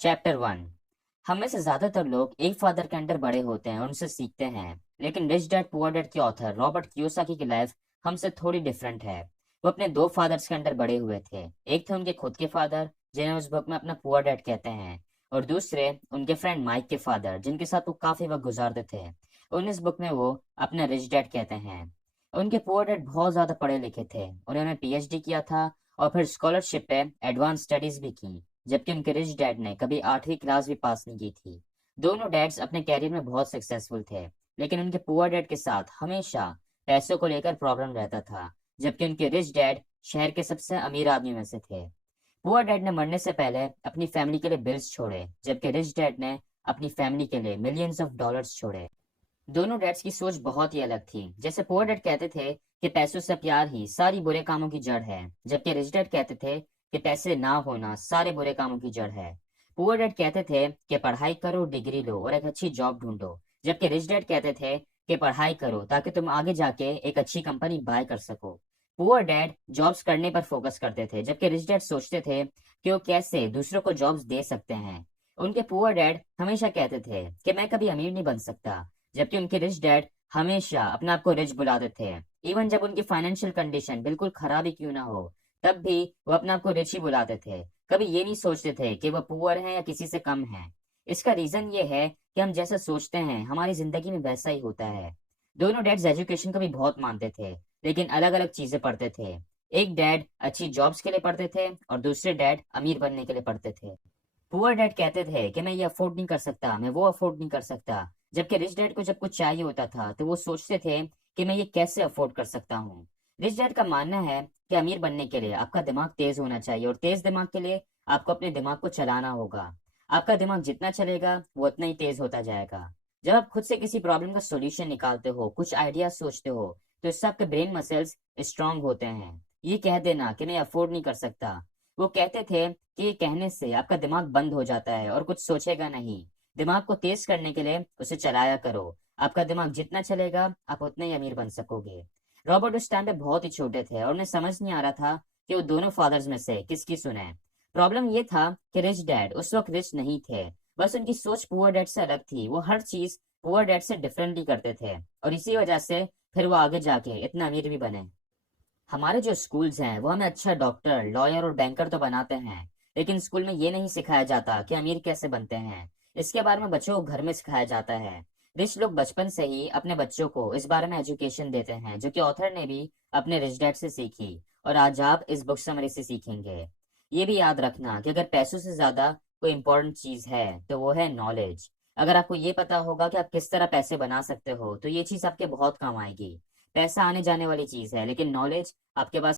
Chapter 1। हम में से ज्यादातर लोग एक फादर के अंडर बड़े होते हैं और उनसे सीखते हैं, लेकिन रिच डैड पुअर डैड के ऑथर रॉबर्ट कियोसाकी की लाइफ हमसे थोड़ी डिफरेंट है। वो अपने दो फादर्स के अंडर बड़े हुए थे। एक थे उनके खुद के फादर, जिन्हें उस बुक में अपना पुअर डैड कहते हैं, और दूसरे उनके फ्रेंड माइक के फादर, जिनके साथ वो काफी वक्त गुजारते थे। उन इस बुक में वो अपना रिच डैड कहते हैं। उनके पुअर डैड बहुत ज्यादा पढ़े लिखे थे, उन्होंने पीएचडी किया था और फिर स्कॉलरशिप पे एडवांस स्टडीज भी की, जबकि उनके रिच डैड ने कभी 8वीं क्लास भी पास नहीं की थी। दोनों डैड्स अपने कैरियर में बहुत सक्सेसफुल थे, लेकिन उनके पुअर डैड के साथ हमेशा पैसों को लेकर प्रॉब्लम रहता था, जबकि उनके रिच डैड शहर के सबसे अमीर आदमी में से थे। पुअर डैड ने मरने से पहले अपनी फैमिली के लिए बिल्स छोड़े, जबकि रिच डैड ने अपनी फैमिली के लिए मिलियंस ऑफ डॉलर्स छोड़े। दोनों डैड्स की सोच बहुत ही अलग थी। जैसे पुअर डैड कहते थे कि पैसों से प्यार ही सारी बुरे कामों की जड़ है, जबकि रिच डैड कहते थे कि पैसे ना होना सारे बुरे कामों की जड़ है। पुअर डैड कहते थे कि पढ़ाई करो, डिग्री लो और एक अच्छी जॉब ढूंढो, जबकि रिच डैड कहते थे कि पढ़ाई करो ताकि तुम आगे जाके एक अच्छी कंपनी बाय कर सको। पुअर डैड जॉब्स करने पर फोकस करते थे, जबकि रिच डैड सोचते थे कि वो कैसे दूसरों को जॉब्स दे सकते हैं। उनके पुअर डैड हमेशा कहते थे कि मैं कभी अमीर नहीं बन सकता, जबकि उनके रिच डैड हमेशा अपने आप को रिच बुलाते थे। इवन जब उनकी फाइनेंशियल कंडीशन बिल्कुल खराब ही क्यों ना हो, तब भी वो अपने आप को रिच ही बुलाते थे। कभी ये नहीं सोचते थे कि वो पुअर है या किसी से कम है। इसका रीजन ये है कि हम जैसा सोचते हैं हमारी जिंदगी में वैसा ही होता है। दोनों डैड्स एजुकेशन को भी बहुत मानते थे, लेकिन अलग अलग चीजें पढ़ते थे। एक डैड अच्छी जॉब्स के लिए पढ़ते थे और दूसरे डैड अमीर बनने के लिए पढ़ते थे। पुअर डैड कहते थे कि मैं ये अफोर्ड नहीं कर सकता, मैं वो अफोर्ड नहीं कर सकता, जबकि रिच डैड को जब कुछ चाहिए होता था तो वो सोचते थे कि मैं ये कैसे अफोर्ड कर सकता हूँ। रिच डैड का मानना है कि अमीर बनने के लिए आपका दिमाग तेज होना चाहिए, और तेज दिमाग के लिए आपको अपने दिमाग को चलाना होगा। आपका दिमाग जितना चलेगा वो उतना ही तेज होता जाएगा। जब आप खुद से किसी प्रॉब्लम का सोल्यूशन निकालते हो, कुछ आइडिया सोचते हो, तो इससे आपके ब्रेन मसल्स स्ट्रांग होते हैं। ये कह देना कि मैं अफोर्ड नहीं कर सकता, वो कहते थे कि ये कहने से आपका दिमाग बंद हो जाता है और कुछ सोचेगा नहीं। दिमाग को तेज करने के लिए उसे चलाया करो। आपका दिमाग जितना चलेगा आप उतने ही अमीर बन सकोगे। रॉबर्ट उस टाइम पे बहुत ही छोटे थे और उन्हें समझ नहीं आ रहा था कि वो दोनों फादर्स में से किसकी सुने। प्रॉब्लम ये था कि रिच डैड उस वक्त रिच नहीं थे, बस उनकी सोच पुअर डैड से अलग थी। वो हर चीज पुअर डैड से डिफरेंटली करते थे, और इसी वजह से फिर वो आगे जाके इतना अमीर भी बने। हमारे जो स्कूल्स हैं वो हमें अच्छा डॉक्टर, लॉयर और बैंकर तो बनाते हैं, लेकिन स्कूल में ये नहीं सिखाया जाता कि अमीर कैसे बनते हैं। इसके बारे में बच्चों को घर में सिखाया जाता है। रिच लोग बचपन से ही अपने बच्चों को इस बारे में एजुकेशन देते हैं, जो कि ऑथर ने भी अपने रिच डैड से सीखी, और आज आप इस बुक समरी से सीखेंगे। ये भी याद रखना कि अगर पैसों से ज्यादा कोई इंपॉर्टेंट चीज है तो वो है नॉलेज। अगर आपको ये पता होगा कि आप किस तरह पैसे बना सकते हो, तो ये चीज आपके बहुत काम आएगी। पैसा आने जाने वाली चीज है, लेकिन नॉलेज आपके पास